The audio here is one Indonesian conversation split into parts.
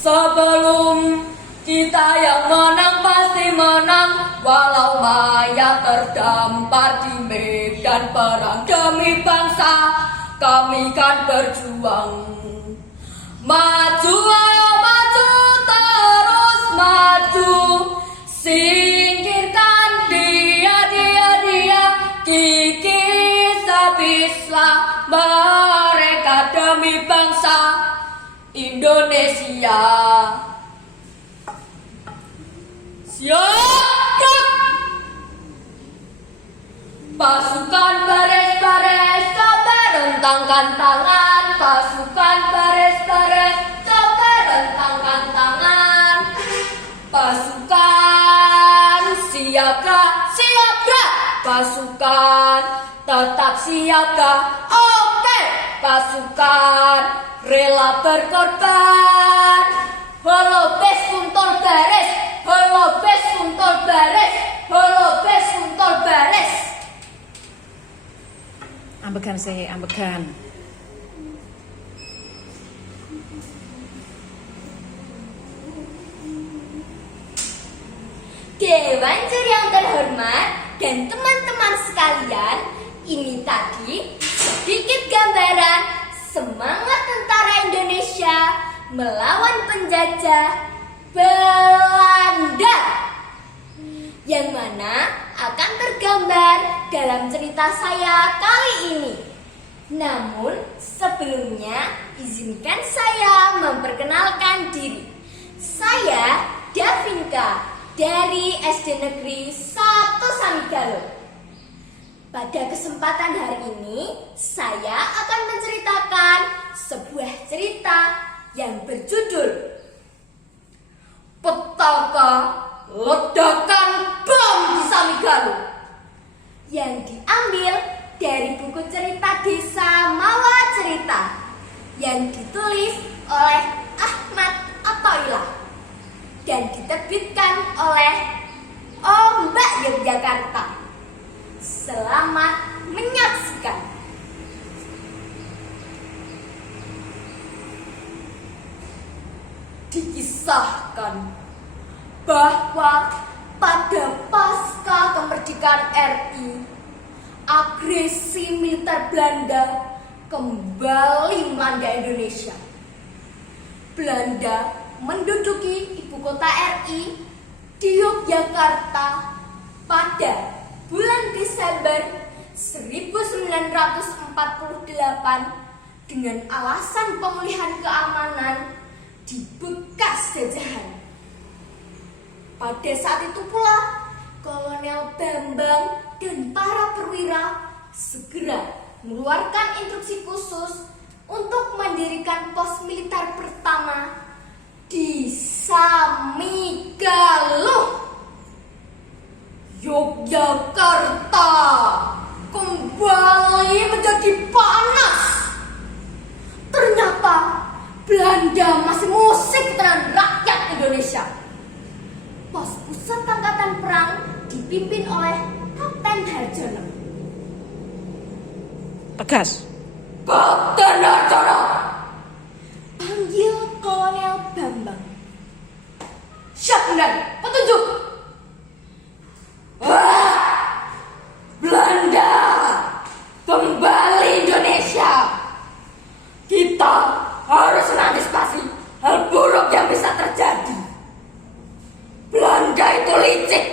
Sebelum kita yang menang pasti menang, walau mayat terdampar di medan perang demi bangsa, kami kan berjuang. Maju, ayo maju, terus maju, singkirkan dia, kikis habislah mereka demi bangsa Indonesia. Siap! Pasukan baris-baris, coba rentangkan tangan. Pasukan baris-baris, coba rentangkan tangan. Pasukan siaga, siaga. Pasukan tetap siaga, oke. Pasukan rela berkorban. Halo bes kuntor baris, halo bes kuntor baris, halo bes kuntor baris. Ambekan saya, ambekan. Dewan juri yang terhormat dan teman-teman sekalian, ini tadi sedikit gambaran semangat tentara Indonesia melawan penjajah Belanda, yang mana akan tergambar dalam cerita saya kali ini. Namun sebelumnya izinkan saya memperkenalkan diri. Saya Davinka dari SD Negeri 1 Samigalo. Pada kesempatan hari ini saya akan menceritakan sebuah cerita yang berjudul Petaka Ledakan Bom di Samigalo, yang diambil dari buku cerita Desa Mawa Cerita yang ditulis oleh Ahmad Athoillah dan diterbitkan oleh Ombak Yogyakarta. Selamat menyaksikan. Dikisahkan bahwa pada pasca kemerdekaan RI, agresi militer Belanda kembali melanda Indonesia. Belanda menduduki ibu kota RI di Yogyakarta pada bulan Desember 1948 dengan alasan pemulihan keamanan di bekas jajahan. Pada saat itu pula, Kolonel Bambang dan para perwira segera mengeluarkan instruksi khusus untuk mendirikan pos militer pertama di Samigalo. Yogyakarta kembali menjadi panas. Ternyata Belanda masih musik dengan rakyat Indonesia. Pos pusat angkatan perang dipimpin oleh Kapten Harjono. Tegas. Kapten Harjono, panggil Kolonel Bambang. Siap, Komandan. Petunjuk. Wah, Belanda kembali Indonesia. Kita harus mengantisipasi hal buruk yang bisa terjadi. Belanda itu licik.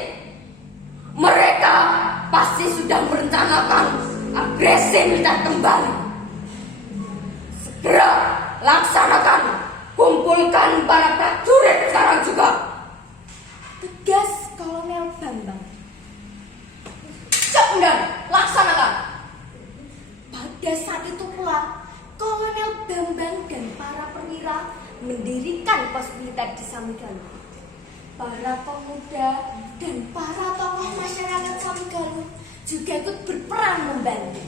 Mereka pasti sudah merencanakan agresi militer kembali. Segera laksanakan, kumpulkan para prajurit sekarang juga. Tegas Kolonel Bambang. Siap, Komandan, laksanakan. Pada saat itu pula Kolonel Bambang dan para perwira mendirikan pos militer di Samigalo. Para pemuda dan para tokoh masyarakat Samigalo juga ikut berperan membantu.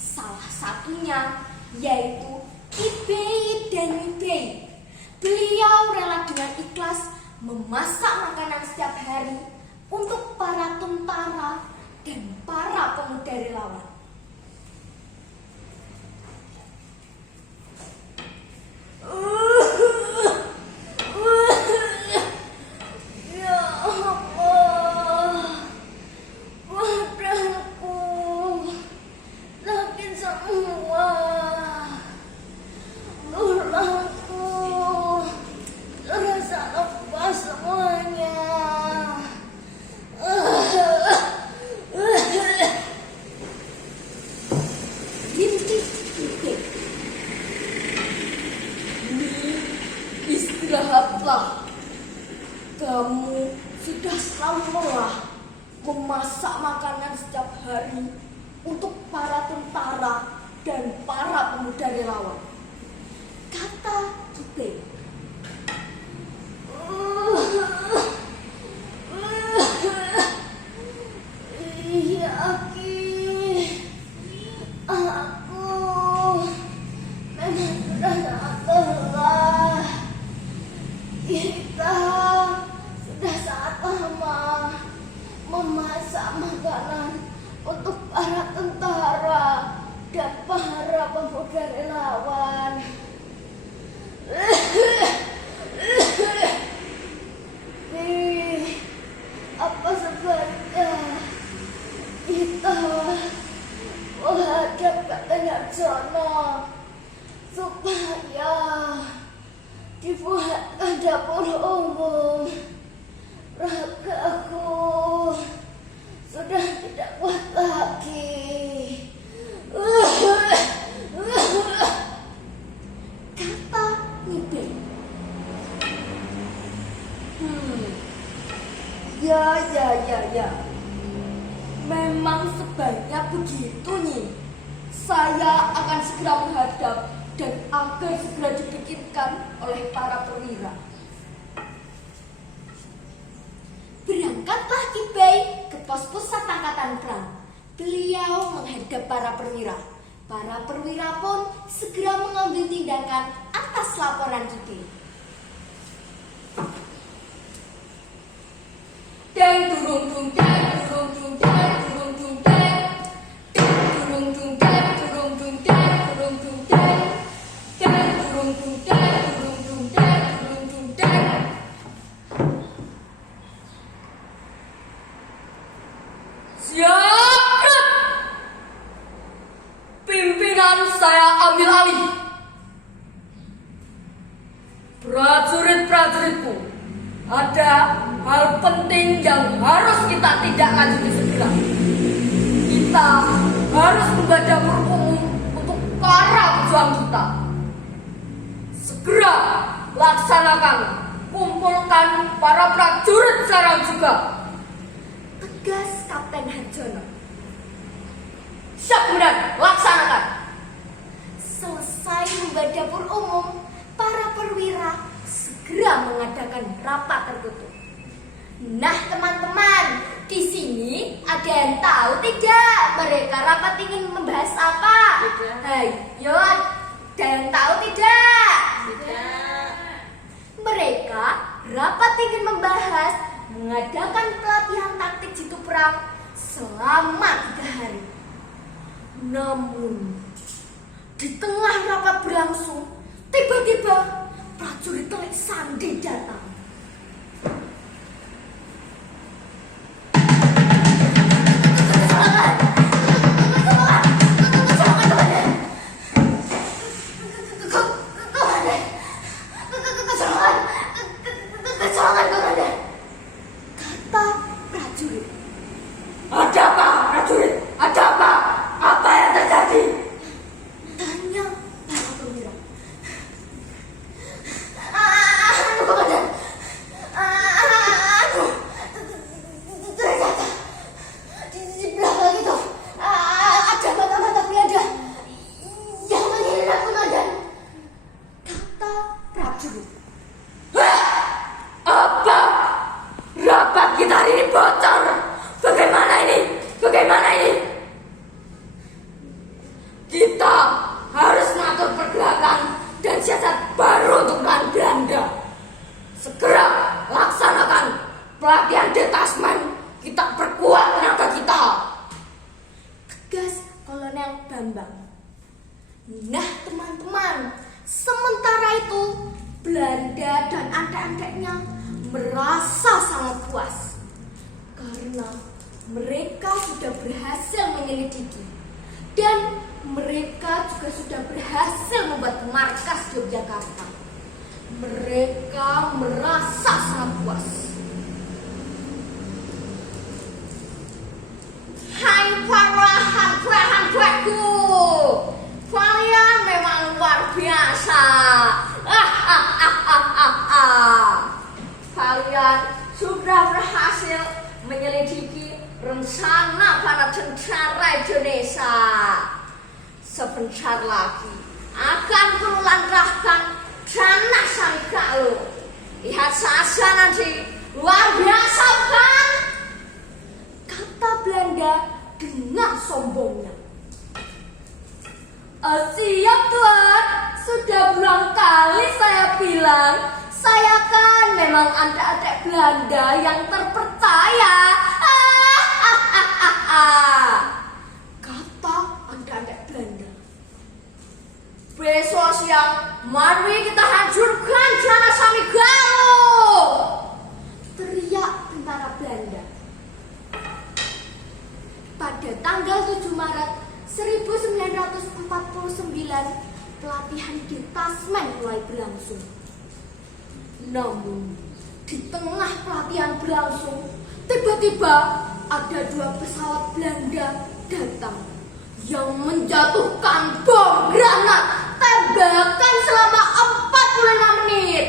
Salah satunya yaitu Ibei dan Ibei. Beliau rela dengan ikhlas memasak makanan setiap hari untuk para tentara dan para pemuda relawan. Ingatlah, kamu sudah selalu lelah memasak makanan setiap hari untuk para tentara dan para pemuda relawan, kata Kibei. Iya, Ki. Aku memang sudah sangat lelah. Kita sudah sangat lama memasak makanan untuk para tentara dan para pemuda relawan. Apa sebaiknya kita menghadap Kapten Harjono supaya dibuatkan dapur umum? Ragaku sudah tidak kuat lagi. Kata Kibei. Ya. Memang sebaiknya begitu nih. Saya akan segera menghadap dan akan segera dipikirkan oleh para perwira. Berangkatlah Kibei ke pos pusat angkatan perang. Beliau menghadap para perwira. Para perwira pun segera mengambil tindakan atas laporan Kibei. Deng durung dung deng durung dung deng durung dung deng deng durung dung deng durung dung deng durung dung deng deng durung dung deng durung dung deng durung dung deng. Siap! Pimpinan saya ambil alih. Prajurit-prajuritku, ada hal penting yang harus kita tindak lanjuti segera. Kita harus membuat dapur umum untuk para pejuang kita. Segera laksanakan, kumpulkan para prajurit sekarang juga. Tegas Kapten Harjono. Siap, kemudian laksanakan. Selesai membuat dapur umum, para perwira segera mengadakan rapat tertutup. Nah, teman-teman, di sini ada yang tahu tidak mereka rapat ingin membahas apa? Tidak. Ayo, ada yang tahu tidak? Tidak. Mereka rapat ingin membahas mengadakan pelatihan taktik jitu perang selama 3 hari. Namun, di tengah rapat berlangsung, tiba-tiba prajurit Telik Sandi datang. Kata prajurit. Ada apa, prajurit? Ada apa? Apa yang terjadi? Tanya para perwira. Ternyata di belakang itu ada mata-mata pilihan yang menghina komandan. Kata prajurit. Apa? Rapat kita hari ini bocor. Bagaimana ini? Kita harus mengatur pergerakan dan siasat baru untuk melawan Belanda. Segera laksanakan pelatihan detasmen. Kita perkuat tenaga kita. Tegas Kolonel Bambang. Nah, teman-teman, sementara itu Belanda dan adik-adiknya merasa sangat puas karena mereka sudah berhasil menyelidiki dan mereka juga sudah berhasil membuat markas Yogyakarta. Mereka merasa sangat puas. Hai para hamba-hambaku, kalian memang luar biasa. menyelidiki rencana para tentara Indonesia. Sebentar lagi akan kulunturahkan dana Samigalo. Lihat saja nanti, luar biasa kan? Kata Belanda dengan sombongnya. Siap Tuan, sudah berulang kali saya bilang, saya kan memang adik-adik Belanda yang terpercaya. Kata adik-adik Belanda. Besok siang, mari kita hancurkan dana Samigalo, teriak tentara Belanda. Pada tanggal 7 Maret 1949, pelatihan detasmen mulai berlangsung. Namun, di tengah pelatihan berlangsung, tiba-tiba ada 2 pesawat Belanda datang yang menjatuhkan bom granat tembakan selama 45 menit.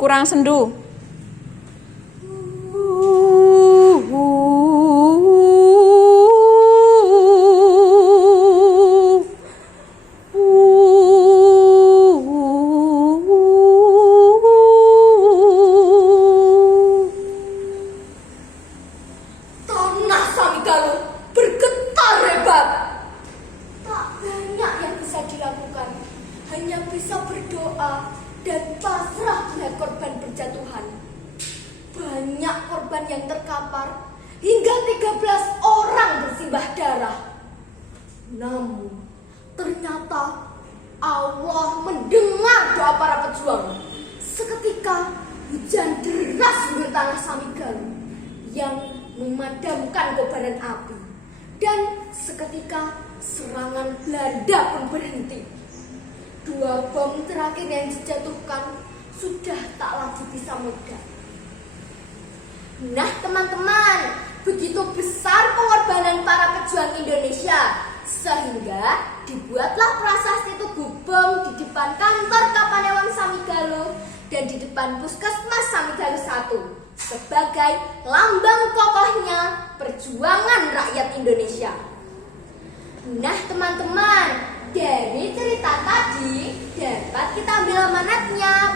Kurang sendu. Tanah Samigalo bergetar hebat. Tak banyak yang bisa dilakukan, hanya bisa berdoa dan pasrah melihat korban berjatuhan. Banyak korban yang terkapar, hingga 13 orang bersimbah darah. Namun ternyata Allah mendengar doa para pejuang. Seketika hujan deras mengguyur tanah Samigalo yang memadamkan kobaran api, dan seketika serangan Belanda pun berhenti. 2 bom terakhir yang dijatuhkan sudah tak lagi bisa meledak. Nah teman-teman, begitu besar pengorbanan para pejuang Indonesia, sehingga dibuatlah prasasti Tugu Bom di depan kantor Kapanewon Samigalo dan di depan Puskesmas Samigalo 1 sebagai lambang kokohnya perjuangan rakyat Indonesia. Nah teman-teman, dari cerita tadi dapat kita ambil amanatnya